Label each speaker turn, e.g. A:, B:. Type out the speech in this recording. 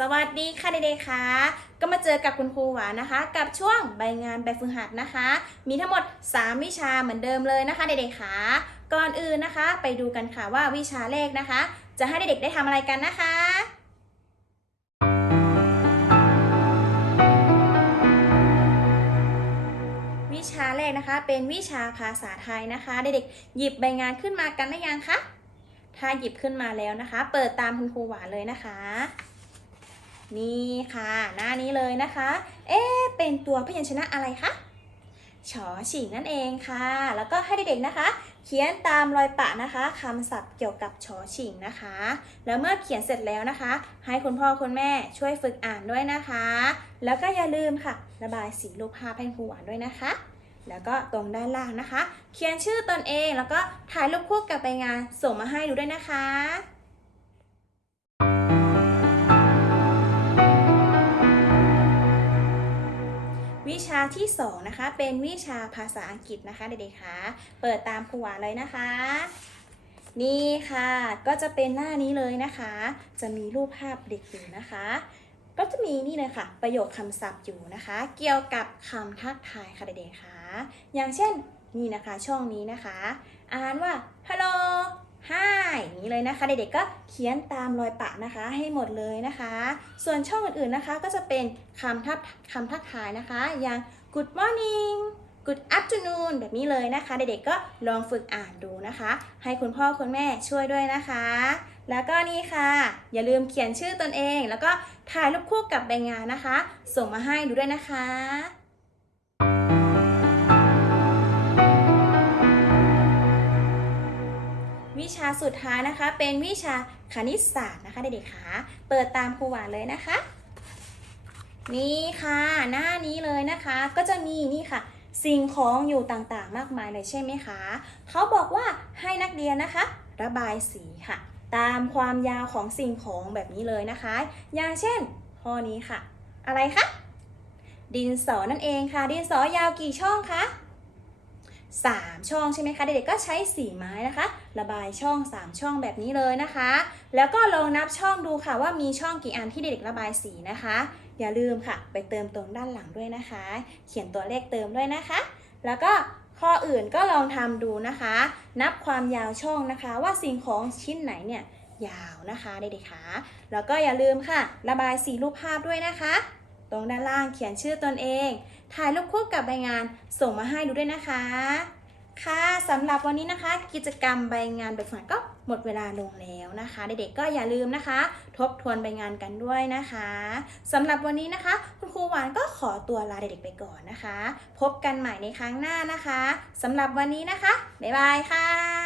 A: สวัสดีค่ะเด็กๆค่ะ ก็มาเจอกับคุณครูหวานนะคะ กับช่วงใบงานใบฝึกหัดนะคะ มีทั้งหมด 3 วิชาเหมือนเดิมเลยนะคะเด็กๆค่ะ ก่อนอื่นนะคะ ไปดูกันค่ะว่าวิชาแรกนะคะ จะให้เด็กๆได้ทำอะไรกันนะคะวิชาแรกนะคะ เป็นวิชาภาษาไทยนะคะ เด็กๆหยิบใบงานขึ้นมากันได้ยังคะถ้าหยิบขึ้นมาแล้วนะคะ เปิดตามคุณครูหวานเลยนะคะ นี่ค่ะ หน้านี้เลยนะคะ เอ๊เป็นตัวพยัญชนะอะไรคะชอฉิงนั่นเองค่ะ แล้วก็ให้เด็กๆนะคะ เขียนตามรอยปะนะคะคำศัพท์เกี่ยวกับชอฉิงนะคะ แล้วเมื่อเขียนเสร็จแล้วนะคะ ให้คุณพ่อคุณแม่ช่วยฝึกอ่านด้วยนะคะ แล้วก็อย่าลืมค่ะ ระบายสีรูปภาพให้ครูหวานด้วยนะคะ แล้วก็ตรงด้านล่างนะคะ เขียนชื่อตนเองแล้วก็ถ่ายรูปคู่กับใบงานส่งมาให้ดูด้วยนะคะาที่2นะคะเป็นวิชาภาษาอังกฤษนะคะเด็กๆคะเปิดตามครูหวานเลยนะคะ นี่ค่ะก็จะเป็นหน้านี้เลยนะคะ จะมีรูปภาพเด็กอยู่นะคะ ก็จะมีนี่เลยค่ะ ประโยคคำศัพท์อยู่นะคะ เกี่ยวกับคำทักทายค่ะเด็กๆคะอย่างเช่นนี่นะคะช่องนี้นะคะ อ่านว่า hello hi อย่างนี้เลยนะคะ เด็กๆก็เขียนตามรอยปะนะคะ ให้หมดเลยนะคะ ส่วนช่องอื่นๆนะคะก็จะเป็นคำทักคำทักทายนะคะ อย่าง good morning good afternoon แบบนี้เลยนะคะ เด็กๆก็ลองฝึกอ่านดูนะคะ ให้คุณพ่อคุณแม่ช่วยด้วยนะคะ แล้วก็นี่ค่ะ อย่าลืมเขียนชื่อตนเอง แล้วก็ถ่ายรูปคู่กับใบงานนะคะ ส่งมาให้ดูด้วยนะคะ วิชาสุดท้ายนะคะ เป็นวิชาคณิตศาสตร์นะคะเด็กๆคะเปิดตามครูหวานเลยนะคะ นี่ค่ะหน้านี้เลยนะคะ ก็จะมีนี่ค่ะ สิ่งของอยู่ต่างๆ มากมายเลยใช่ไหมคะเขาบอกว่าให้นักเรียนนะคะ ระบายสีค่ะ ตามความยาวของสิ่งของแบบนี้เลยนะคะ อย่างเช่นข้อนี้ค่ะ อะไรคะดินสอนั่นเองค่ะ ดินสอยาวกี่ช่องคะ 3 ช่องใช่ไหมคะเด็กๆก็ใช้สีไม้นะคะ ระบายช่อง 3 ช่องแบบนี้เลยนะคะ แล้วก็ลองนับช่องดูค่ะว่ามีช่องกี่อันที่เด็กๆระบายสีนะคะ อย่าลืมค่ะ ไปเติมตรงด้านหลังด้วยนะคะ เขียนตัวเลขเติมด้วยนะคะ แล้วก็ข้ออื่นก็ลองทำดูนะคะ นับความยาวช่องนะคะ ว่าสิ่งของชิ้นไหนเนี่ยยาวนะคะเด็กๆคะแล้วก็อย่าลืมค่ะ ระบายสีรูปภาพด้วยนะคะ ตรงด้านล่างเขียนชื่อตนเอง ถ่ายรูปคู่กับใบงานส่งมาให้ดูด้วยนะคะ ค่ะสำหรับวันนี้นะคะ กิจกรรมใบงานใบฝึกหัดก็หมดเวลาลงแล้วนะคะ เด็กๆก็อย่าลืมนะคะ ทบทวนใบงานกันด้วยนะคะสำหรับวันนี้นะคะ คุณครูหวานก็ขอตัวลาเด็กๆไปก่อนนะคะ พบกันใหม่ในครั้งหน้านะคะสำหรับวันนี้นะคะบ๊ายบายค่ะ